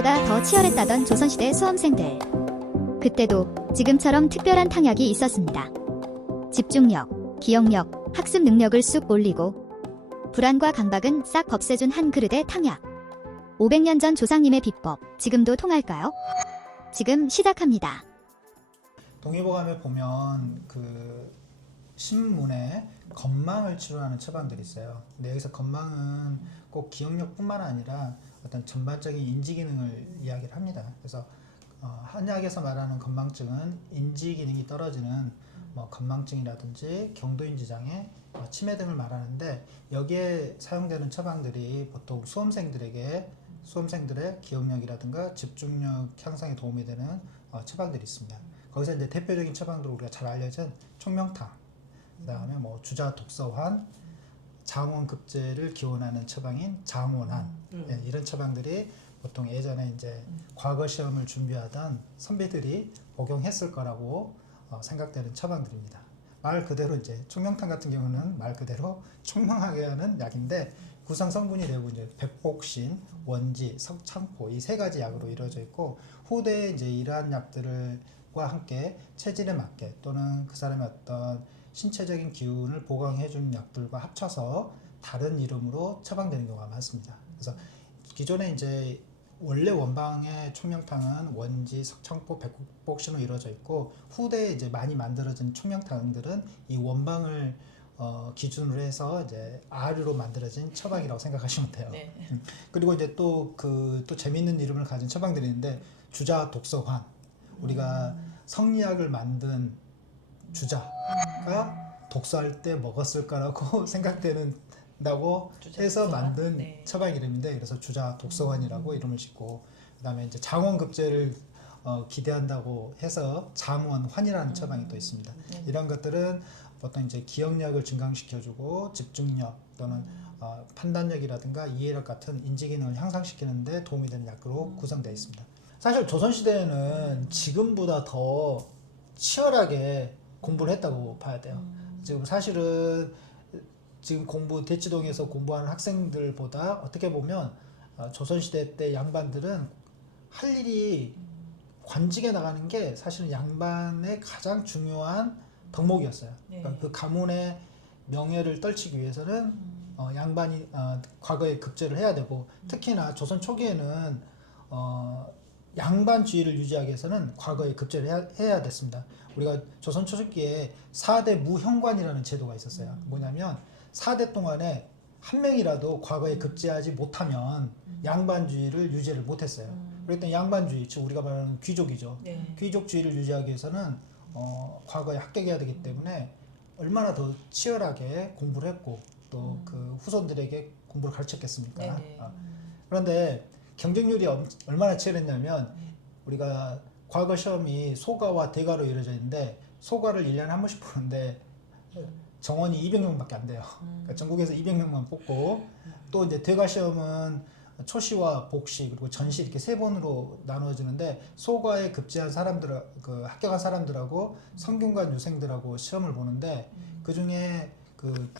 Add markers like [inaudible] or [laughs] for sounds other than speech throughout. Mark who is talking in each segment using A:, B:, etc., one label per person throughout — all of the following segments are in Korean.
A: 지금보다 더 치열했다던 조선시대 수험생들. 그때도 지금처럼 특별한 탕약이 있었습니다. 집중력, 기억력, 학습 능력을 쑥 올리고 불안과 강박은 싹 없애준 한 그릇의 탕약. 500년 전 조상님의 비법, 지금도 통할까요? 지금 시작합니다.
B: 동의보감에 보면 그 신문에 건망을 치료하는 처방들이 있어요. 근데 여기서 건망은 꼭 기억력뿐만 아니라 어떤 전반적인 인지 기능을 이야기를 합니다. 그래서 어, 한약에서 말하는 건망증은 인지 기능이 떨어지는 뭐 건망증이라든지 경도인 지 장애, 어, 치매 등을 말하는데 여기에 사용되는 처방들이 보통 수험생들에게 수험생들의 기억력이라든가 집중력 향상에 도움이 되는 어, 처방들이 있습니다. 거기서 이제 대표적인 처방으로 우리가 잘 알려진 총명탕, 그 다음에 뭐 주자 독서환, 장원 급제를 기원하는 처방인 장원한
C: 음.
B: 예, 이런 처방들이 보통 예전에 이제 과거 시험을 준비하던 선배들이 복용했을 거라고 어, 생각되는 처방들입니다. 말 그대로 이제 총명탕 같은 경우는 말 그대로 총명하게 하는 약인데 구성 성분이 대부분 이제 백복신, 원지, 석창포 이 세 가지 약으로 이루어져 있고 후대에 이제 이러한 약들과 함께 체질에 맞게 또는 그 사람의 어떤 신체적인 기운을 보강해 주는 약들과 합쳐서 다른 이름으로 처방되는 경우가 많습니다. 그래서 기존에 이제 원래 원방의 총명탕은 원지, 석창포, 백복신으로 이루어져 있고 후대에 이제 많이 만들어진 총명탕들은 이 원방을 어, 기준으로 해서 이제 아류로 만들어진 처방이라고 생각하시면 돼요.
C: 네.
B: 그리고 이제 또 그또 재밌는 이름을 가진 처방들이 있는데 주자 독서환 우리가 성리학을 만든 주자 가 독서할 때 먹었을 거라고 [laughs] 생각되는 다고
C: 주자
B: 해서? 만든
C: 네.
B: 처방 이름인데 그래서 주자 독서환이라고 이름을 짓고 그다음에 이제 장원급제를 어, 기대한다고 해서 장원환이라는 처방이 또 있습니다.
C: 네.
B: 이런 것들은 보통 이제 기억력을 증강시켜주고 집중력 또는 어, 판단력이라든가 이해력 같은 인지 기능을 향상시키는데 도움이 되는 약으로 구성되어 있습니다. 사실 조선 시대에는 지금보다 더 치열하게 공부를 했다고 봐야 돼요. 지금 사실은 지금 공부 대치동에서 공부하는 학생들보다 어떻게 보면 어, 조선 시대 때 양반들은 할 일이 관직에 나가는 게 사실은 양반의 가장 중요한 덕목이었어요.
C: 네.
B: 그러니까 그 가문의 명예를 떨치기 위해서는 어, 양반이 어, 과거에 급제를 해야 되고 특히나 조선 초기에는 어, 양반주의를 유지하기 위해서는 과거에 급제를 해야, 해야 됐습니다. 우리가 조선 초기에 4대 무형관이라는 제도가 있었어요. 뭐냐면 4대 동안에 한 명이라도 과거에 급제하지 못하면 양반주의를 유지를 못했어요. 그랬더니 양반주의, 즉 우리가 말하는 귀족이죠.
C: 네.
B: 귀족주의를 유지하기 위해서는 어, 과거에 합격해야 되기 때문에 얼마나 더 치열하게 공부를 했고 또그 후손들에게 공부를 가르쳤겠습니까?
C: 네네.
B: 어, 그런데 경쟁률이 엄- 얼마나 치열했냐면 우리가 과거 시험이 소가와 대가로 이루어져 있는데 소가를 1년에 한 번씩 보는데 정원이 200명밖에 안 돼요. 그러니까 전국에서 200명만 뽑고 또 이제 대가 시험은 초시와 복시 그리고 전시 이렇게 세 번으로 나누어지는데 소가에 급제한 사람들 그 합격한 사람들하고 성균관 유생들하고 시험을 보는데 그 중에 그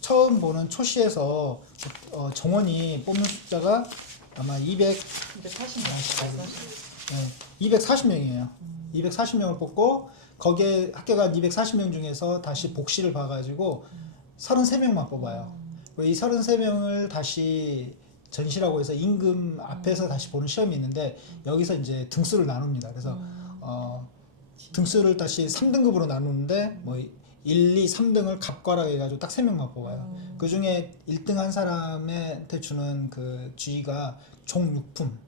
B: 처음 보는 초시에서 어, 정원이 뽑는 숫자가 아마 200
C: 근데 사실
B: 네, 240명이에요. 240명을 뽑고 거기에 합격한 240명 중에서 다시 복시를 봐가지고 33명만 뽑아요. 이 33명을 다시 전시라고 해서 임금 앞에서 다시 보는 시험이 있는데 여기서 이제 등수를 나눕니다. 그래서 어, 등수를 다시 3등급으로 나누는데 뭐 1, 2, 3등을 갑과라 해가지고 딱 3명만 뽑아요. 그 중에 1등 한 사람한테 주는 그 쥐가 종육품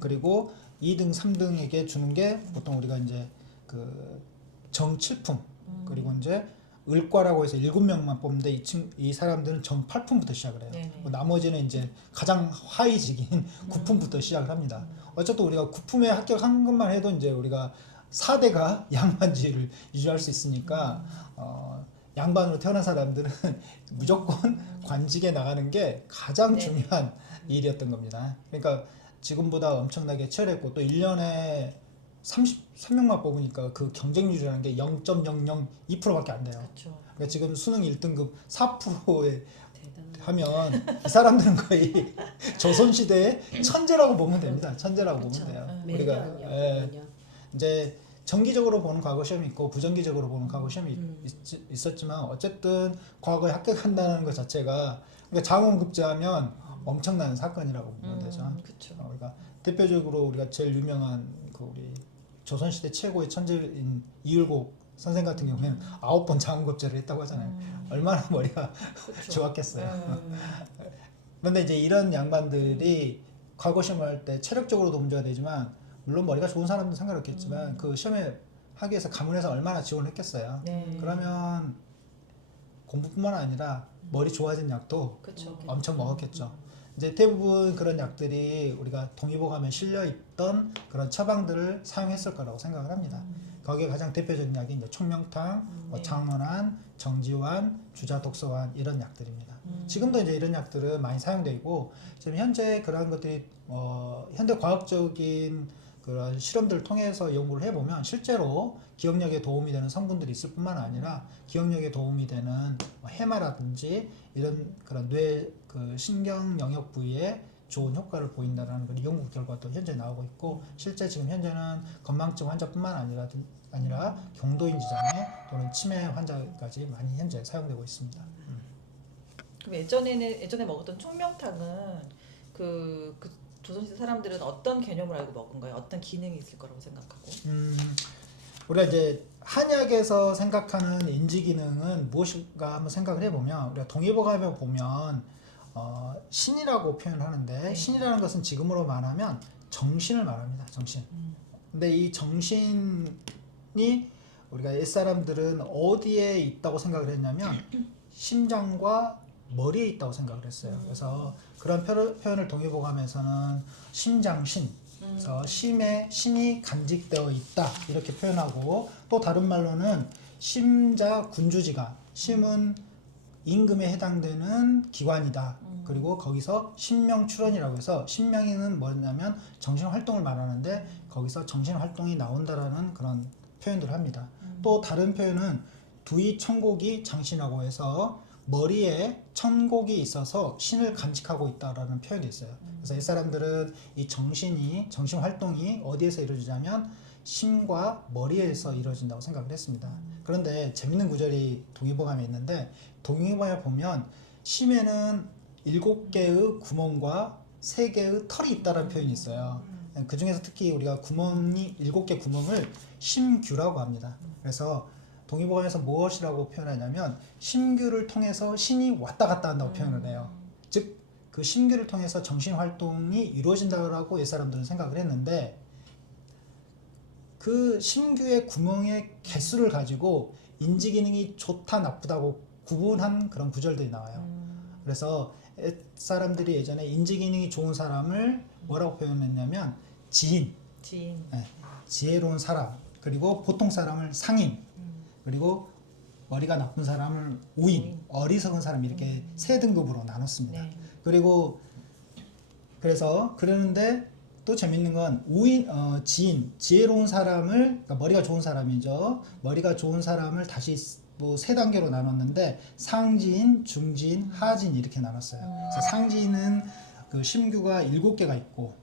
B: 그리고 2등, 3등에게 주는 게 보통 우리가 이제 그 정칠품 그리고 이제 을과라고 해서 일곱 명만 뽑는데 이, 친, 이 사람들은 정팔품부터 시작을 해요.
C: 네네.
B: 뭐 나머지는 이제 가장 하위직인 구품부터 시작을 합니다. 어쨌든 우리가 구품에 합격한 것만 해도 이제 우리가 4대가 [laughs] 양반주의를 유지할 수 있으니까 어, 양반으로 태어난 사람들은 [laughs] 무조건 [laughs] 관직에 나가는 게 가장
C: 네.
B: 중요한 일이었던 겁니다. 그러니까 지금보다 엄청나게 치열했고 또 1년에 33명만 뽑으니까 그 경쟁률이라는 게 0.002%밖에 안 돼요.
C: 그렇죠.
B: 그러니까 지금 수능 1등급 4%의
C: 대단하네.
B: 하면 이 사람들은 거의 조선 시대의 천재라고 보면 됩니다. 천재라고
C: 그쵸.
B: 보면 돼요.
C: 몇
B: 우리가? 예? 이제 정기적으로 보는 과거 시험이 있고 부정기적으로 보는 과거 시험이
C: 음.
B: 있, 었지만 어쨌든 과거에 합격한다는 것 자체가 그러니까 장원급제하면 엄청난 사건이라고 보면 되죠.
C: 음, 그쵸.
B: 어, 그러니까 대표적으로 우리가 제일 유명한 그 우리 조선시대 최고의 천재인 이율곡 선생 같은 경우에는 아홉 번 장원급제를 했다고 하잖아요.
C: 음,
B: 얼마나 머리가. [laughs] 좋았겠어요.
C: 음, [laughs]
B: 그런데 이제 이런 양반들이 과거 시험을 할때 체력적으로도 문제가 되지만 물론 머리가 좋은 사람도 상관없겠지만
C: 음.
B: 그 시험에 하기 위해서 가문에서 얼마나 지원을 했겠어요.
C: 네.
B: 그러면 공부뿐만 아니라 머리 좋아진 약도
C: 그쵸.
B: 엄청 먹었겠죠. 이제 대부분 그런 약들이 우리가 동의보감에 실려 있던 그런 처방들을 사용했을 거라고 생각을 합니다. 거기에 가장 대표적인 약이 이제 총명탕, 뭐
C: 네.
B: 장문환, 정지환, 주자독소환 이런 약들입니다.
C: 음.
B: 지금도 이제 이런 약들은 많이 사용되고 지금 현재 그러한 것들이 어, 현대 과학적인 그런 실험들을 통해서 연구를 해보면 실제로 기억력에 도움이 되는 성분들이 있을 뿐만 아니라 기억력에 도움이 되는 뭐 해마라든지 이런 그런 뇌 그 신경 영역 부위에 좋은 효과를 보인다라는 그런 연구 결과도 현재 나오고 있고 실제 지금 현재는 건망증 환자뿐만 아니라 아니라 경도인 지 장애 또는 치매 환자까지 많이 현재 사용되고 있습니다.
C: 그럼 예전에는 예전에 먹었던 총명탕은 그, 그 조선시대 사람들은 어떤 개념을 알고 먹은 거예요? 어떤 기능이 있을 거라고 생각하고?
B: 음, 우리가 이제 한약에서 생각하는 인지 기능은 무엇인가 한번 생각을 해보면 우리가 동의보감에 보면 어, 신이라고 표현하는데
C: 네.
B: 신이라는 것은 지금으로 말하면 정신을 말합니다. 정신.
C: 음.
B: 근데 이 정신이 우리가 옛 사람들은 어디에 있다고 생각을 했냐면 [clears throat] 심장과 머리에 있다고 생각을 했어요. 그래서 그런 표현을 동의보감에서는 심장신,
C: 음.
B: 그래서 심에 신이 간직되어 있다 이렇게 표현하고 또 다른 말로는 심자 군주지가 심은 임금에 해당되는 기관이다.
C: 음.
B: 그리고 거기서 신명 출원이라고 해서 신명이는 뭐냐면 정신 활동을 말하는데 거기서 정신 활동이 나온다라는 그런 표현들을 합니다.
C: 음.
B: 또 다른 표현은 두이 천곡이 장신이라고 해서 머리에 천곡이 있어서 신을 간직하고 있다라는 표현이 있어요. 그래서 이 사람들은 이 정신이 정신 활동이 어디에서 이루어지냐면 심과 머리에서 이루어진다고 생각을 했습니다. 그런데 재밌는 구절이 동의보감에 있는데 동의보감에 보면 심에는 일곱 개의 구멍과 세 개의 털이 있다라는 표현이 있어요. 그 중에서 특히 우리가 구멍이 일곱 개 구멍을 심규라고 합니다. 그래서 동의보감에서 무엇이라고 표현하냐면 심규를 통해서 신이 왔다 갔다 한다고 표현을 해요. 즉 그 심규를 통해서 정신 활동이 이루어진다고 옛 사람들은 생각을 했는데 그 심규의 구멍의 개수를 가지고 인지 기능이 좋다 나쁘다고 구분한 그런 구절들이 나와요.
C: 음.
B: 그래서 옛 사람들이 예전에 인지 기능이 좋은 사람을 뭐라고 표현했냐면 지인,
C: 지인.
B: 네, 지혜로운 사람, 그리고 보통 사람을 상인,
C: 음.
B: 그리고 머리가 나쁜 사람을 우인,
C: 우인.
B: 어리석은 사람 이렇게 세 등급으로 나눴습니다.
C: 네.
B: 그리고 그래서 그러는데 또 재밌는 건 우인 어, 지인 지혜로운 사람을 그러니까 머리가 좋은 사람이죠 머리가 좋은 사람을 다시 뭐 세 단계로 나눴는데 상지인 중지인 하지인 이렇게 나눴어요 그래서 상지인은 그 심규가 일곱 개가 있고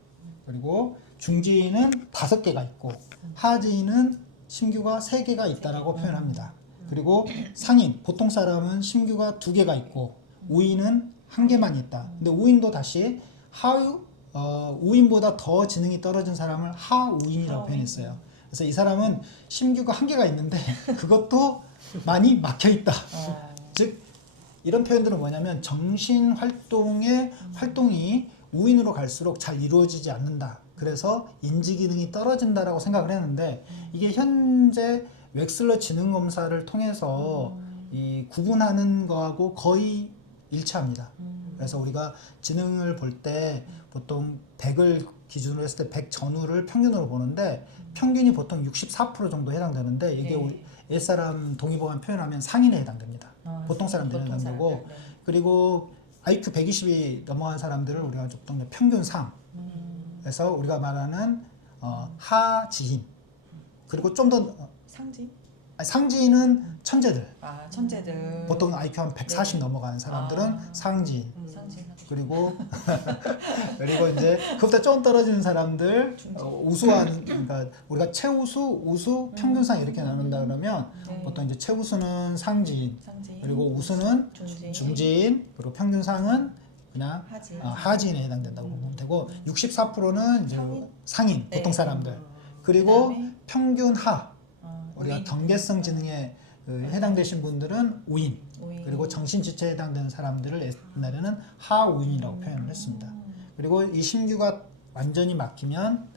B: 그리고 중지인은 다섯 개가 있고 하지인은 심규가 세 개가 있다라고 표현합니다 그리고 상인 보통 사람은 심규가 두 개가 있고 우인은 한 개만 있다. 근데 우인도 다시 하우 어, 우인보다 더 지능이 떨어진 사람을 하우인이라고
C: 하우인.
B: 표현했어요. 그래서 이 사람은 심규가 한 개가 있는데 [laughs] 그것도 많이 막혀 있다.
C: 어.
B: 즉 이런 표현들은 뭐냐면 정신 활동의 활동이 우인으로 갈수록 잘 이루어지지 않는다. 그래서 인지 기능이 떨어진다라고 생각을 했는데 이게 현재 웩슬러 지능 검사를 통해서 이 구분하는 거하고 거의 일치합니다.
C: 음.
B: 그래서 우리가 지능을 볼 때 보통 100을 기준으로 했을 때 100 전후를 평균으로 보는데 평균이 보통 64% 정도 해당되는데 이게
C: 네.
B: 우리 옛사람 동의보감 표현하면 상인에 해당됩니다.
C: 어,
B: 보통 사람들은
C: 보통
B: 해당되고
C: 사람들, 네.
B: 그리고 IQ 120이 넘어간 사람들을 우리가 보통 평균 상
C: 음.
B: 그래서 우리가 말하는 어, 하지인 그리고 좀 더
C: 상지?
B: 아니, 상지인은 천재들.
C: 아 천재들.
B: 보통 IQ 한 140
C: 네.
B: 넘어가는 사람들은
C: 아.
B: 상지인.
C: 음, 상징.
B: 그리고 [laughs] 그리고 이제 그보다 좀 떨어지는 사람들 어, 우수한 그러니까 우리가 최우수, 우수, 평균상 이렇게 나눈다 그러면
C: 네.
B: 보통 이제 최우수는 상지인
C: 상징.
B: 그리고 우수는
C: 중진.
B: 중지인 그리고 평균상은
C: 하진.
B: 어, 하지인에 해당된다고 보면 되고 64%는 이제
C: 상인?
B: 상인
C: 네.
B: 보통 사람들 그리고
C: 그다음에,
B: 평균 하
C: 어,
B: 우리가
C: 우인.
B: 경계성 지능에 그 해당되신 분들은 우인. 그리고 정신지체에 해당되는 사람들을 옛날에는 하우인이라고 표현을 했습니다.
C: 음.
B: 그리고 이 신규가 완전히 막히면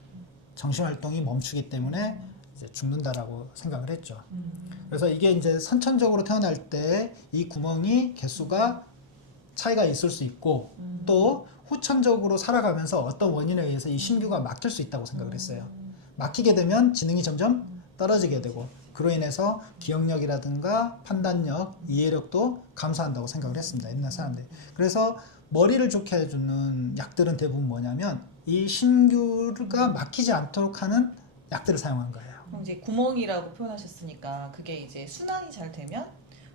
B: 정신 활동이 멈추기 때문에 이제 죽는다라고 생각을 했죠.
C: 음.
B: 그래서 이게 이제 선천적으로 태어날 때 이 구멍이 개수가 차이가 있을 수 있고
C: 음.
B: 또 후천적으로 살아가면서 어떤 원인에 의해서 이 신규가 막힐 수 있다고 생각을 했어요. 막히게 되면 지능이 점점 떨어지게 되고 그로 인해서 기억력이라든가 판단력, 이해력도 감소한다고 생각을 했습니다. 옛날 사람들이. 그래서 머리를 좋게 해주는 약들은 대부분 뭐냐면 이 신규가 막히지 않도록 하는 약들을 사용한 거예요.
C: 이제 구멍이라고 표현하셨으니까 그게 이제 순환이 잘 되면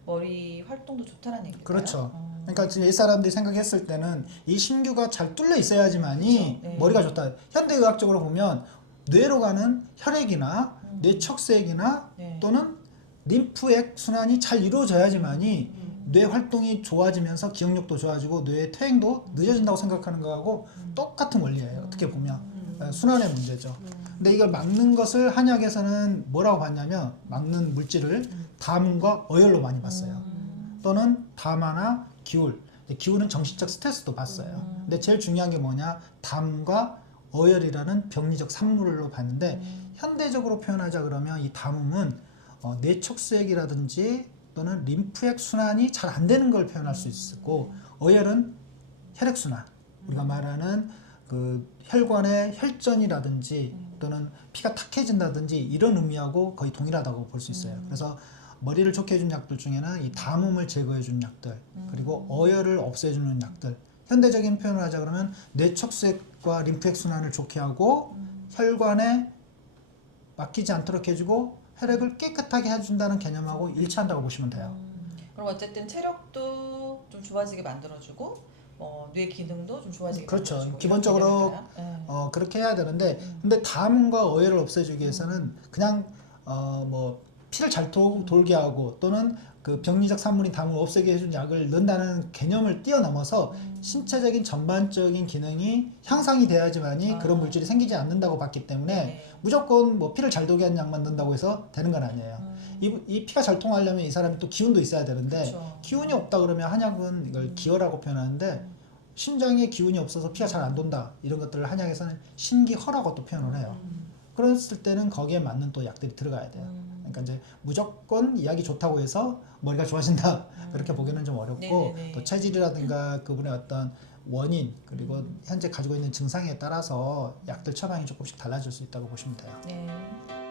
C: 머리 활동도 좋다라는 얘기인가요?
B: 그렇죠.
C: 어.
B: 그러니까 지금 옛 사람들이 생각했을 때는 이 신규가 잘 뚫려 있어야지만이
C: 그렇죠. 네.
B: 머리가 좋다. 현대의학적으로 보면 뇌로 가는 혈액이나
C: 음.
B: 뇌척색이나
C: 네.
B: 또는 림프액 순환이 잘 이루어져야지만이
C: 음.
B: 뇌 활동이 좋아지면서 기억력도 좋아지고 뇌의 퇴행도 늦어진다고 생각하는 거하고
C: 음.
B: 똑같은 원리예요. 어떻게 보면
C: 음.
B: 어, 순환의 문제죠. 근데 이걸 막는 것을 한약에서는 뭐라고 봤냐면 막는 물질을
C: 음.
B: 담과 어혈로 많이 봤어요.
C: 음.
B: 또는 담화나 기울. 기울은 정신적 스트레스도 봤어요.
C: 음.
B: 근데 제일 중요한 게 뭐냐? 담과 어혈이라는 병리적 산물로 봤는데
C: 음.
B: 현대적으로 표현하자 그러면 이 담음은 어, 뇌척수액이라든지 또는 림프액 순환이 잘 안 되는 걸 표현할 수 있고 어혈은 혈액 순환 우리가 말하는 그 혈관의 혈전이라든지 또는 피가 탁해진다든지 이런 의미하고 거의 동일하다고 볼 수 있어요. 그래서 머리를 좋게 해준 약들 중에는 이 담음을 제거해 주는 약들 그리고 어혈을 없애주는 약들 현대적인 표현을 하자 그러면 뇌척수액과 림프액 순환을 좋게 하고 혈관에 막히지 않도록 해주고 혈액을 깨끗하게 해준다는 개념하고 일치한다고 보시면 돼요.
C: 그럼 어쨌든 체력도 좀 좋아지게 만들어주고 어, 뇌 기능도 좀 좋아지게
B: 그렇죠. 기본적으로?
C: 네.
B: 어, 그렇게 해야 되는데 근데 담과 어혈을 없애주기 위해서는 그냥 어, 뭐 피를 잘 도, 돌게 하고 또는 그 병리적 산물인 담을 없애게 해준 약을 넣는다는 개념을 뛰어넘어서 신체적인 전반적인 기능이 향상이 돼야지만이
C: 아.
B: 그런 물질이 생기지 않는다고 봤기 때문에
C: 네.
B: 무조건 뭐 피를 잘 돌게 하는 약만 넣는다고 해서 되는 건 아니에요.
C: 음.
B: 이, 이 피가 잘 통하려면 이 사람이 또 기운도 있어야 되는데
C: 그렇죠.
B: 기운이 없다 그러면 한약은 이걸 기혈라고 표현하는데 심장에 기운이 없어서 피가 잘 안 돈다 이런 것들을 한약에서는 신기허라고 또 표현을 해요.
C: 음.
B: 그랬을 때는 거기에 맞는 또 약들이 들어가야 돼요.
C: 음.
B: 그러니까 이제 무조건 이약이 좋다고 해서 머리가 좋아진다 그렇게 보기는 좀 어렵고
C: 음. 네네네.
B: 또 체질이라든가 그분의 어떤 원인 그리고
C: 음.
B: 현재 가지고 있는 증상에 따라서 약들 처방이 조금씩 달라질 수 있다고 보시면 돼요.
C: 네.